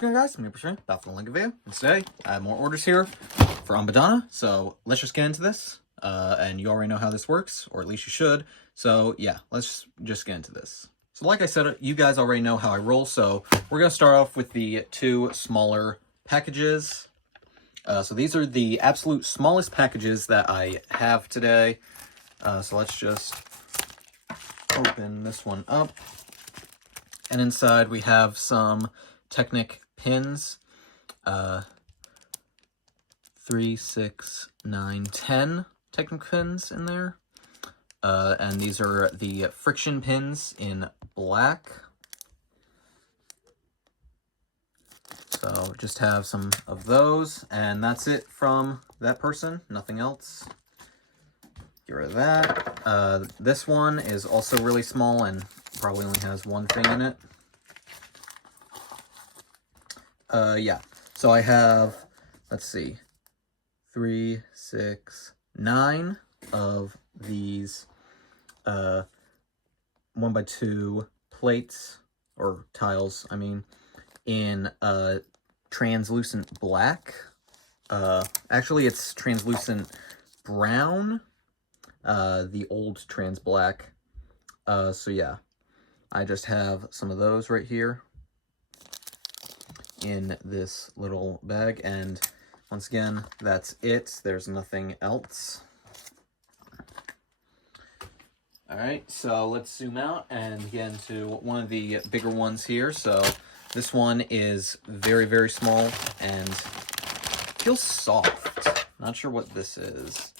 going on, guys? I'm your back from the link video, and today I have more orders here for Ombodana, so let's just get into this. And you already know how this works, or at least you should. So yeah, let's just get into this. So like I said, you guys already know how I roll, so we're going to start off with the two smaller packages. So these are the absolute smallest packages that I have today. So let's just open this one up. And inside we have some Technic pins, 3, 6, 9, 10 Technic pins in there. And these are the friction pins in black. So just have some of those, and that's it from that person, nothing else. Get rid of that. This one is also really small and probably only has one thing in it. Yeah, so I have, let's see, 3, 6, 9 of these 1x2 plates, or tiles, I mean, in translucent black. Actually, it's translucent brown, the old trans black. So yeah, I just have some of those right here in this little bag, and once again, that's it. There's nothing else. Alright, so let's zoom out and get into one of the bigger ones here. So this one is very, very small and feels soft. Not sure what this is.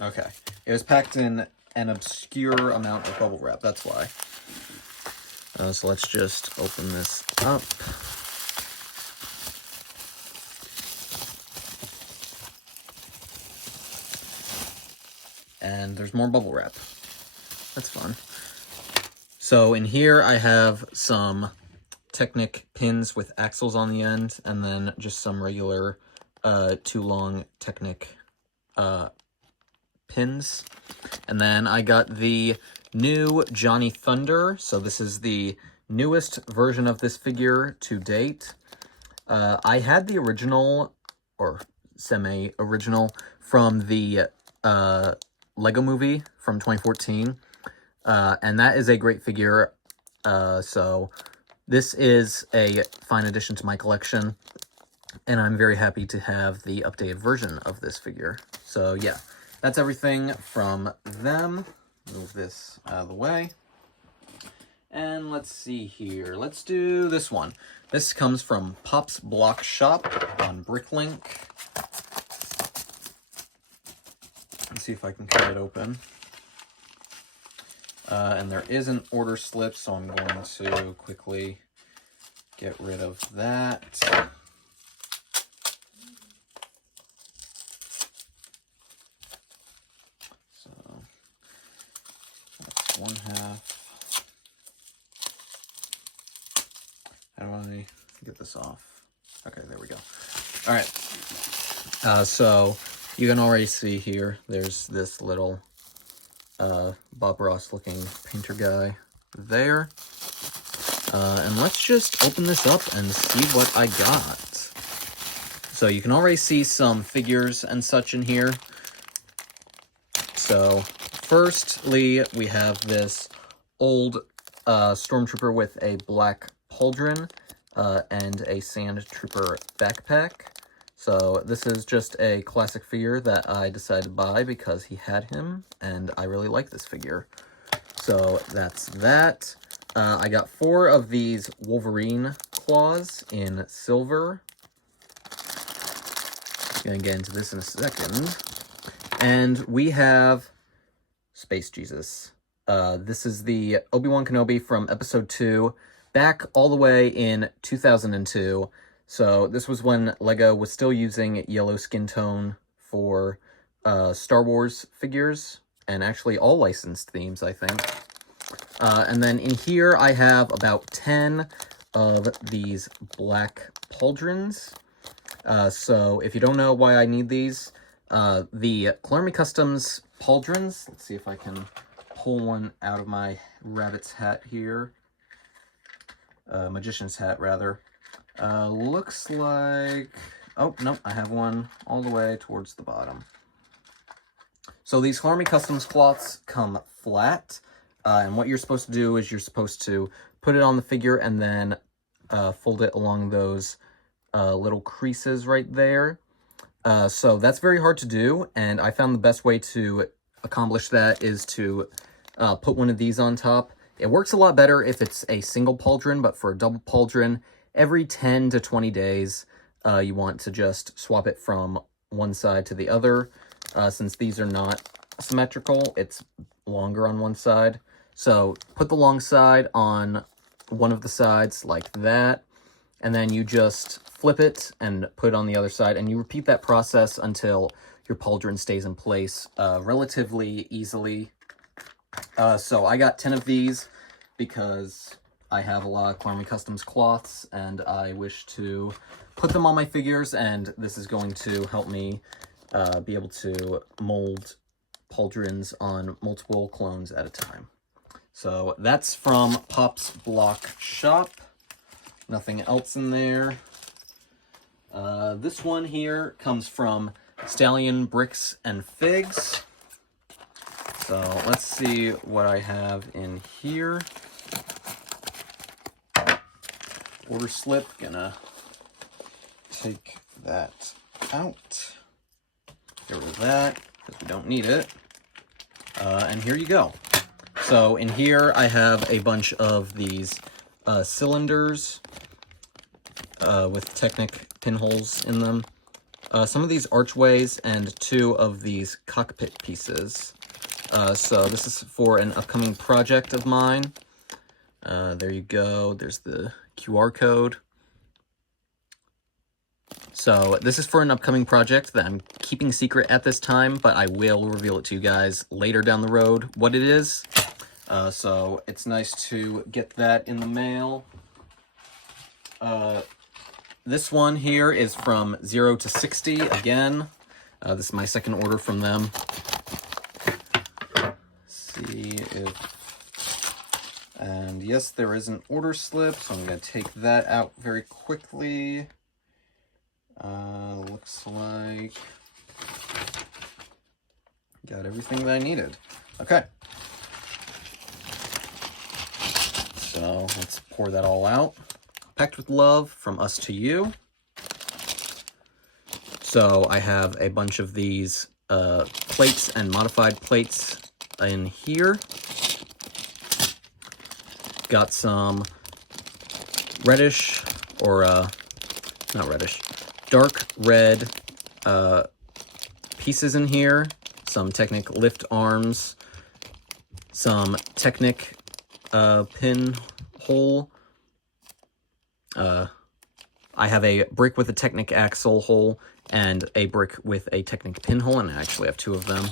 Okay, it was packed in an obscure amount of bubble wrap, that's why. So let's just open this up. And there's more bubble wrap. That's fun. So in here I have some Technic pins with axles on the end, and then just some regular 2 long Technic pins. And then I got the new Johnny Thunder. So this is the newest version of this figure to date. I had the original, or semi-original, from the Lego movie from 2014. And that is a great figure. So this is a fine addition to my collection, and I'm very happy to have the updated version of this figure. So yeah, that's everything from them. Move this out of the way. And let's see here. Let's do this one. This comes from Pop's Block Shop on Bricklink. Let's see if I can cut it open. And there is an order slip, so I'm going to quickly get rid of that. So that's one half. How do I get this off? Okay, there we go. All right. So you can already see here, there's this little Bob Ross looking painter guy there. And let's just open this up and see what I got. So you can already see some figures and such in here. So firstly, we have this old stormtrooper with a black pauldron and a sand trooper backpack. So this is just a classic figure that I decided to buy because he had him, and I really like this figure. So that's that. I got 4 of these Wolverine claws in silver. Gonna get into this in a second. And we have Space Jesus. This is the Obi-Wan Kenobi from Episode 2, back all the way in 2002. So this was when LEGO was still using yellow skin tone for Star Wars figures, and actually all licensed themes, I think. And then in here I have about 10 of these black pauldrons. So if you don't know why I need these, the Color Me Customs pauldrons, let's see if I can pull one out of my rabbit's hat here. Magician's hat, rather. Looks like... Oh, nope, I have one all the way towards the bottom. So these Harmy Customs cloths come flat, and what you're supposed to do is you're supposed to put it on the figure and then fold it along those little creases right there. So that's very hard to do, and I found the best way to accomplish that is to put one of these on top. It works a lot better if it's a single pauldron, but for a double pauldron, every 10 to 20 days, you want to just swap it from one side to the other. Since these are not symmetrical, it's longer on one side. So put the long side on one of the sides like that, and then you just flip it and put it on the other side, and you repeat that process until your pauldron stays in place relatively easily. So I got 10 of these because I have a lot of Harmy Customs cloths, and I wish to put them on my figures, and this is going to help me be able to mold pauldrons on multiple clones at a time. So that's from Pop's Block Shop. Nothing else in there. This one here comes from Stallion Bricks and Figs. So let's see what I have in here. Order slip, gonna take that out. Get rid of that, because we don't need it. And here you go. So in here I have a bunch of these cylinders with Technic pinholes in them. Some of these archways and 2 of these cockpit pieces. So this is for an upcoming project of mine. There you go. There's the QR code. So this is for an upcoming project that I'm keeping secret at this time, but I will reveal it to you guys later down the road what it is. So it's nice to get that in the mail. This one here is from 0 to 60 again. This is my second order from them. See if... And yes, there is an order slip, so I'm going to take that out very quickly. Looks like got everything that I needed. Okay. So let's pour that all out. Packed with love from us to you. So I have a bunch of these plates and modified plates in here. Got some reddish, or not reddish, dark red pieces in here. Some Technic lift arms. Some Technic pinhole. I have a brick with a Technic axle hole and a brick with a Technic pinhole, and I actually have 2 of them.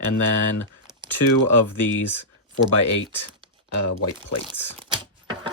And then 2 of these 4x8 white plates.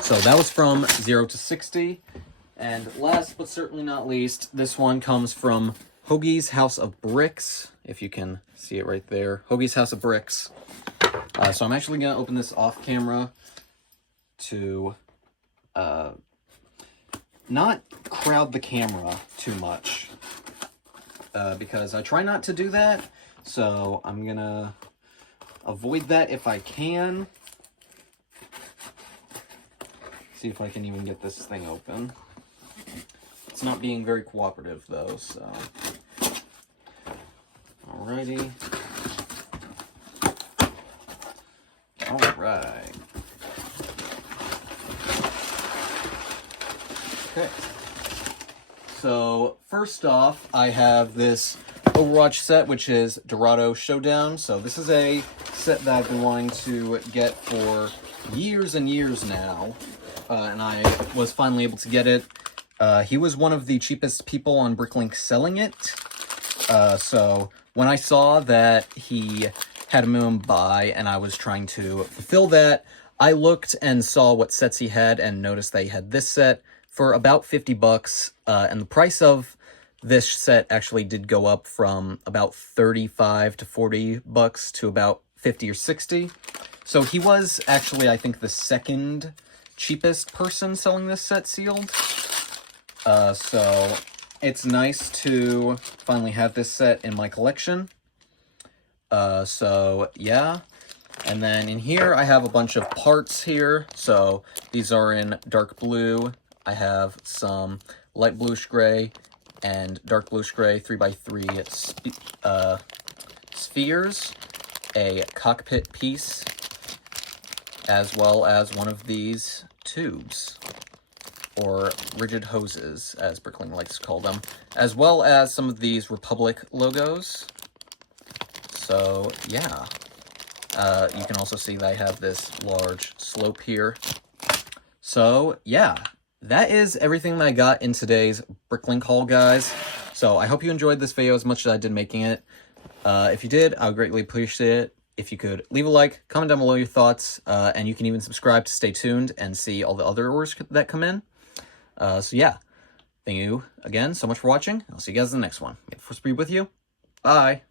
So that was from 0 to 60. And last but certainly not least, this one comes from Hoagie's House of Bricks, if you can see it right there. Hoagie's House of Bricks. So I'm actually going to open this off camera to not crowd the camera too much, because I try not to do that, so I'm going to avoid that if I can. See if I can even get this thing open. It's not being very cooperative though, so. Alrighty. Alright. Okay. So, first off, I have this Overwatch set, which is Dorado Showdown. So this is a set that I've been wanting to get for years and years now. And I was finally able to get it. He was one of the cheapest people on Bricklink selling it. So when I saw that he had a minimum buy and I was trying to fulfill that, I looked and saw what sets he had and noticed that he had this set for about 50 bucks. And the price of this set actually did go up from about 35 to 40 bucks to about $50 or $60. So he was actually, I think, the second cheapest person selling this set sealed. So it's nice to finally have this set in my collection. So yeah. And then in here, I have a bunch of parts here. So these are in dark blue. I have some light bluish gray and dark bluish gray 3x3 spheres, a cockpit piece, as well as one of these tubes, or rigid hoses, as Brickling likes to call them, as well as some of these Republic logos. So yeah. You can also see that I have this large slope here. So yeah, that is everything that I got in today's Bricklink haul, guys. So I hope you enjoyed this video as much as I did making it. If you did, I would greatly appreciate it. If you could leave a like, comment down below your thoughts, and you can even subscribe to stay tuned and see all the other orders that come in. So yeah, thank you again so much for watching. I'll see you guys in the next one. May the force be with you. Bye.